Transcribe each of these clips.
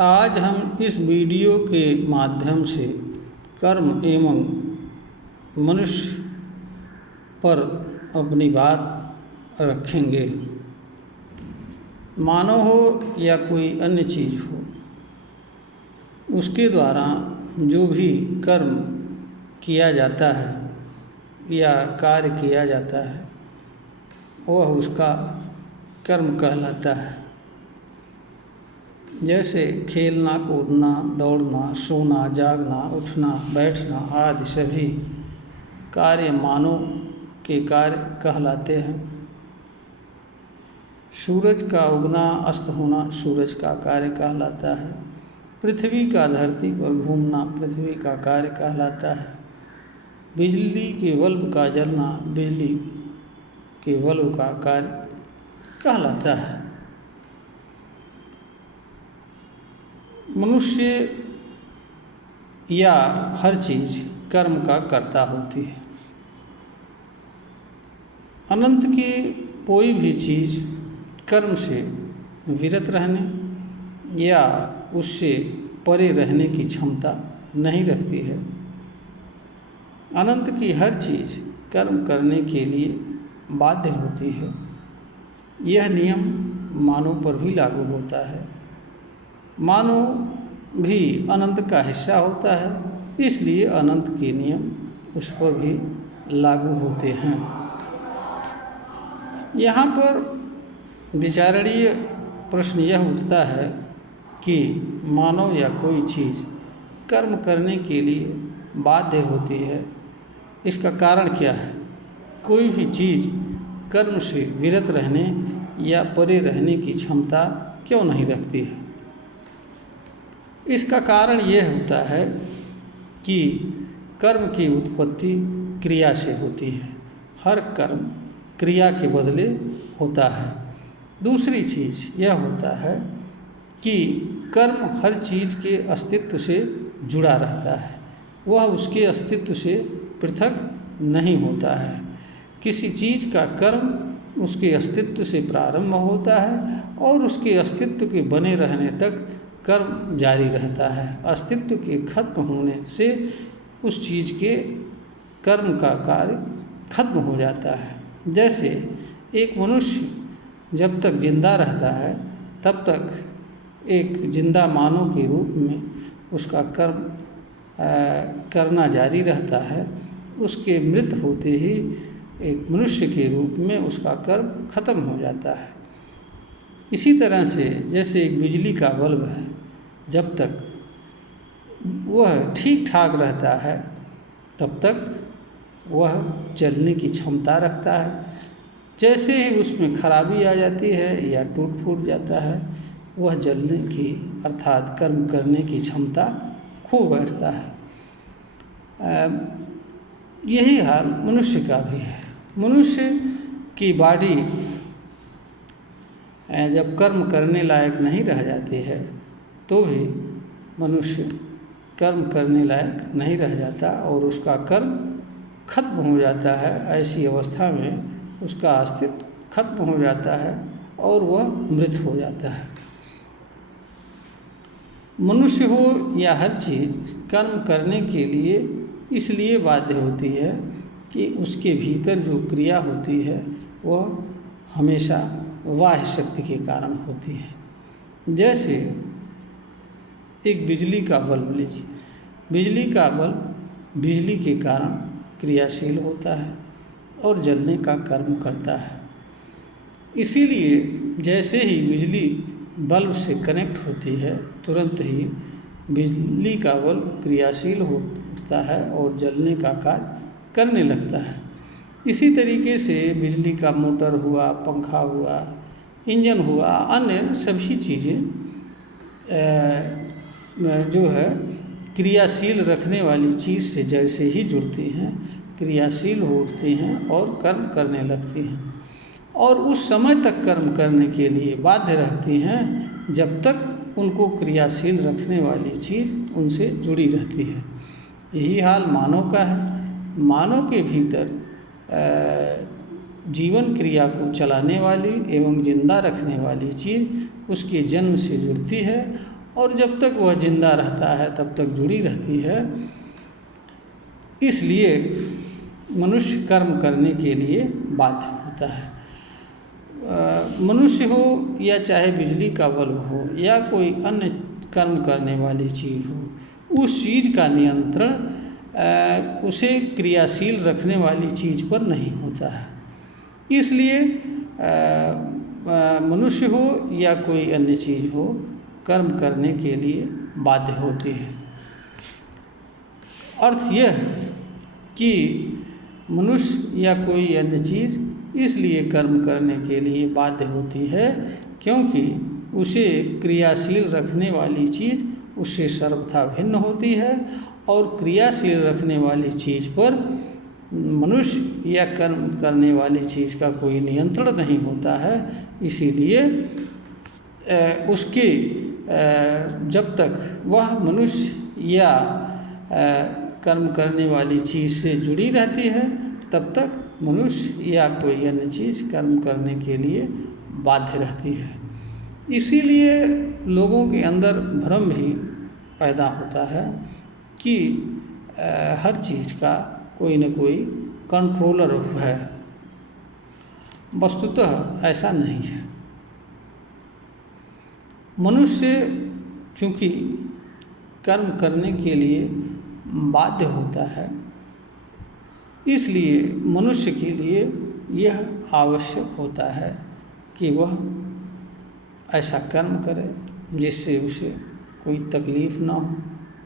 आज हम इस वीडियो के माध्यम से कर्म एवं मनुष्य पर अपनी बात रखेंगे। मानव हो या कोई अन्य चीज़ हो, उसके द्वारा जो भी कर्म किया जाता है या कार्य किया जाता है वह उसका कर्म कहलाता है। जैसे खेलना, कूदना, दौड़ना, सोना, जागना, उठना, बैठना आदि सभी कार्य मानव के कार्य कहलाते हैं। सूरज का उगना, अस्त होना सूरज का कार्य कहलाता है। पृथ्वी का धरती पर घूमना पृथ्वी का कार्य कहलाता है। बिजली के बल्ब का जलना बिजली के बल्ब का कार्य कहलाता है। मनुष्य या हर चीज़ कर्म का कर्ता होती है। अनंत की कोई भी चीज़ कर्म से विरत रहने या उससे परे रहने की क्षमता नहीं रखती है। अनंत की हर चीज़ कर्म करने के लिए बाध्य होती है। यह नियम मानव पर भी लागू होता है। मानव भी अनंत का हिस्सा होता है, इसलिए अनंत के नियम उस पर भी लागू होते हैं। यहाँ पर विचारणीय प्रश्न यह उठता है कि मानव या कोई चीज़ कर्म करने के लिए बाध्य होती है, इसका कारण क्या है? कोई भी चीज़ कर्म से विरत रहने या परे रहने की क्षमता क्यों नहीं रखती है? इसका कारण यह होता है कि कर्म की उत्पत्ति क्रिया से होती है। हर कर्म क्रिया के बदले होता है। दूसरी चीज़ यह होता है कि कर्म हर चीज़ के अस्तित्व से जुड़ा रहता है, वह उसके अस्तित्व से पृथक नहीं होता है। किसी चीज़ का कर्म उसके अस्तित्व से प्रारंभ होता है और उसके अस्तित्व के बने रहने तक कर्म जारी रहता है। अस्तित्व के खत्म होने से उस चीज़ के कर्म का कार्य खत्म हो जाता है। जैसे एक मनुष्य जब तक जिंदा रहता है तब तक एक जिंदा मानव के रूप में उसका कर्म करना जारी रहता है। उसके मृत होते ही एक मनुष्य के रूप में उसका कर्म खत्म हो जाता है। इसी तरह से जैसे एक बिजली का बल्ब है, जब तक वह ठीक ठाक रहता है तब तक वह जलने की क्षमता रखता है। जैसे ही उसमें खराबी आ जाती है या टूट फूट जाता है, वह जलने की अर्थात कर्म करने की क्षमता खो बैठता है। यही हाल मनुष्य का भी है। मनुष्य की बॉडी जब कर्म करने लायक नहीं रह जाती है तो भी मनुष्य कर्म करने लायक नहीं रह जाता और उसका कर्म खत्म हो जाता है। ऐसी अवस्था में उसका अस्तित्व खत्म हो जाता है और वह मृत हो जाता है। मनुष्य हो या हर चीज़ कर्म करने के लिए इसलिए बाध्य होती है कि उसके भीतर जो क्रिया होती है वह हमेशा बाह्य शक्ति के कारण होती है। जैसे एक बिजली का बल्ब लीजिए। बिजली का बल्ब बिजली के कारण क्रियाशील होता है और जलने का कर्म करता है। इसीलिए जैसे ही बिजली बल्ब से कनेक्ट होती है तुरंत ही बिजली का बल्ब क्रियाशील होता है और जलने का कार्य करने लगता है। इसी तरीके से बिजली का मोटर हुआ, पंखा हुआ, इंजन हुआ, अन्य सभी चीज़ें जो है क्रियाशील रखने वाली चीज़ से जैसे ही जुड़ती हैं क्रियाशील होती हैं और कर्म करने लगती हैं और उस समय तक कर्म करने के लिए बाध्य रहती हैं जब तक उनको क्रियाशील रखने वाली चीज़ उनसे जुड़ी रहती है। यही हाल मानव का है। मानव के भीतर जीवन क्रिया को चलाने वाली एवं जिंदा रखने वाली चीज़ उसके जन्म से जुड़ती है और जब तक वह जिंदा रहता है तब तक जुड़ी रहती है। इसलिए मनुष्य कर्म करने के लिए बाध्य होता है। मनुष्य हो या चाहे बिजली का बल्ब हो या कोई अन्य कर्म करने वाली चीज़ हो, उस चीज़ का नियंत्रण उसे क्रियाशील रखने वाली चीज़ पर नहीं होता है। इसलिए मनुष्य हो या कोई अन्य चीज़ हो, कर्म करने के लिए बाध्य होती है। अर्थ यह कि मनुष्य या कोई अन्य चीज़ इसलिए कर्म करने के लिए बाध्य होती है क्योंकि उसे क्रियाशील रखने वाली चीज़ उससे सर्वथा भिन्न होती है और क्रियाशील रखने वाली चीज़ पर मनुष्य या कर्म करने वाली चीज़ का कोई नियंत्रण नहीं होता है। इसीलिए उसके जब तक वह मनुष्य या कर्म करने वाली चीज़ से जुड़ी रहती है तब तक मनुष्य या कोई अन्य चीज़ कर्म करने के लिए बाध्य रहती है। इसीलिए लोगों के अंदर भ्रम भी पैदा होता है कि हर चीज़ का कोई न कोई कंट्रोलर है। वस्तुतः ऐसा नहीं है। मनुष्य चूँकि कर्म करने के लिए बाध्य होता है, इसलिए मनुष्य के लिए यह आवश्यक होता है कि वह ऐसा कर्म करे जिससे उसे कोई तकलीफ ना हो,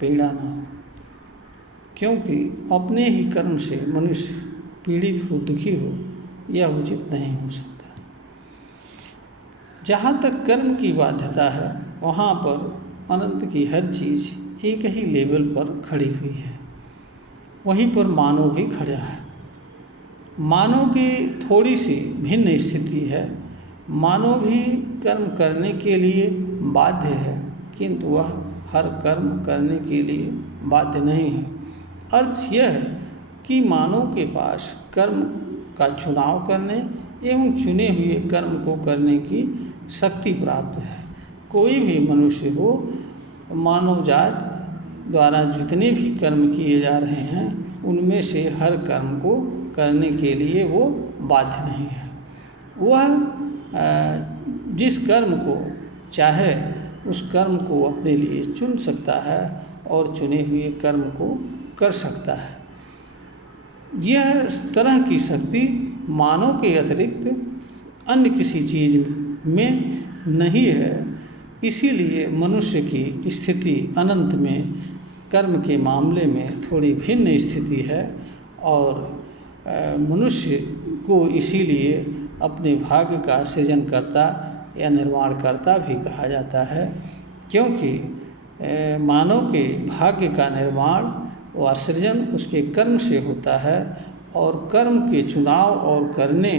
पीड़ा ना हो, क्योंकि अपने ही कर्म से मनुष्य पीड़ित हो, दुखी हो, यह उचित नहीं हो सकता। जहाँ तक कर्म की बाध्यता है, वहाँ पर अनंत की हर चीज़ एक ही लेवल पर खड़ी हुई है। वहीं पर मानव भी खड़ा है। मानव की थोड़ी सी भिन्न स्थिति है। मानव भी कर्म करने के लिए बाध्य है, किंतु वह हर कर्म करने के लिए बाध्य नहीं है। अर्थ यह है कि मानव के पास कर्म का चुनाव करने एवं चुने हुए कर्म को करने की शक्ति प्राप्त है। कोई भी मनुष्य हो, मानव जात द्वारा जितने भी कर्म किए जा रहे हैं उनमें से हर कर्म को करने के लिए वो बाध्य नहीं है। वह जिस कर्म को चाहे उस कर्म को अपने लिए चुन सकता है और चुने हुए कर्म को कर सकता है। यह तरह की शक्ति मानव के अतिरिक्त अन्य किसी चीज़ में नहीं है। इसीलिए मनुष्य की स्थिति अनंत में कर्म के मामले में थोड़ी भिन्न स्थिति है और मनुष्य को इसीलिए अपने भाग्य का सृजनकर्ता या निर्माणकर्ता भी कहा जाता है, क्योंकि मानव के भाग्य का निर्माण व सृजन उसके कर्म से होता है और कर्म के चुनाव और करने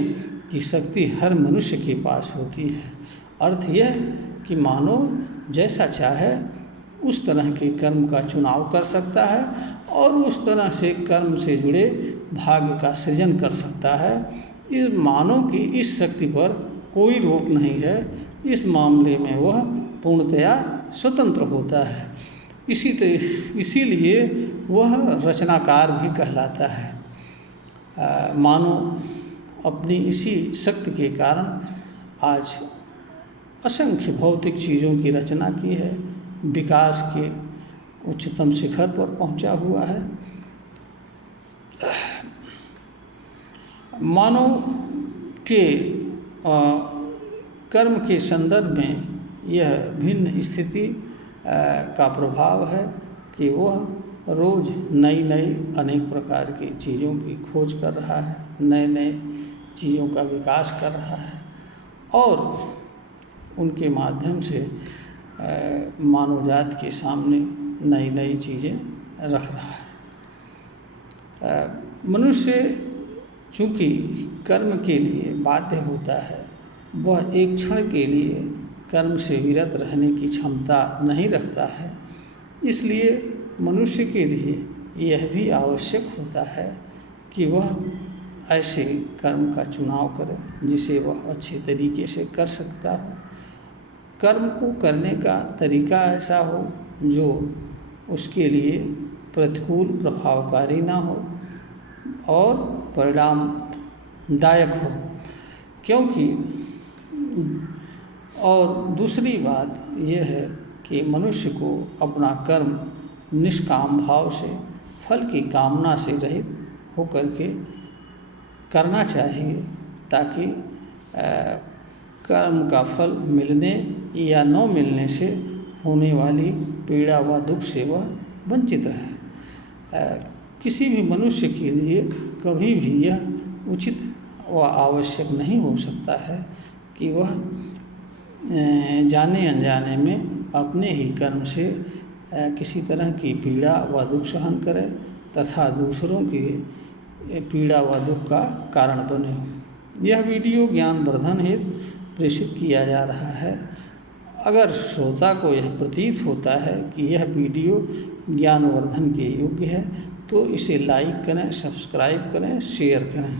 की शक्ति हर मनुष्य के पास होती है। अर्थ यह कि मानव जैसा चाहे उस तरह के कर्म का चुनाव कर सकता है और उस तरह से कर्म से जुड़े भाग्य का सृजन कर सकता है। इस मानव की इस शक्ति पर कोई रोक नहीं है। इस मामले में वह पूर्णतया स्वतंत्र होता है। इसीलिए वह रचनाकार भी कहलाता है। मानव अपनी इसी शक्ति के कारण आज असंख्य भौतिक चीज़ों की रचना की है, विकास के उच्चतम शिखर पर पहुंचा हुआ है। मानव के कर्म के संदर्भ में यह भिन्न स्थिति का प्रभाव है कि वह रोज़ नई नई अनेक प्रकार की चीज़ों की खोज कर रहा है, नए नए चीज़ों का विकास कर रहा है और उनके माध्यम से मानव जात के सामने नई नई चीज़ें रख रहा है। मनुष्य चूँकि कर्म के लिए बाध्य होता है, वह एक क्षण के लिए कर्म से विरत रहने की क्षमता नहीं रखता है। इसलिए मनुष्य के लिए यह भी आवश्यक होता है कि वह ऐसे कर्म का चुनाव करे जिसे वह अच्छे तरीके से कर सकता हो। कर्म को करने का तरीका ऐसा हो जो उसके लिए प्रतिकूल प्रभावकारी ना हो और परिणामदायक हो। क्योंकि और दूसरी बात यह है कि मनुष्य को अपना कर्म निष्काम भाव से, फल की कामना से रहित होकर के करना चाहिए, ताकि कर्म का फल मिलने या न मिलने से होने वाली पीड़ा व दुख से वह वंचित रहे। किसी भी मनुष्य के लिए कभी भी यह उचित व आवश्यक नहीं हो सकता है कि वह जाने अनजाने में अपने ही कर्म से किसी तरह की पीड़ा व दुख सहन करे तथा दूसरों की पीड़ा व दुख का कारण बने। यह वीडियो ज्ञानवर्धन हेतु प्रेषित किया जा रहा है। अगर श्रोता को यह प्रतीत होता है कि यह वीडियो ज्ञानवर्धन के योग्य है तो इसे लाइक करें, सब्सक्राइब करें, शेयर करें।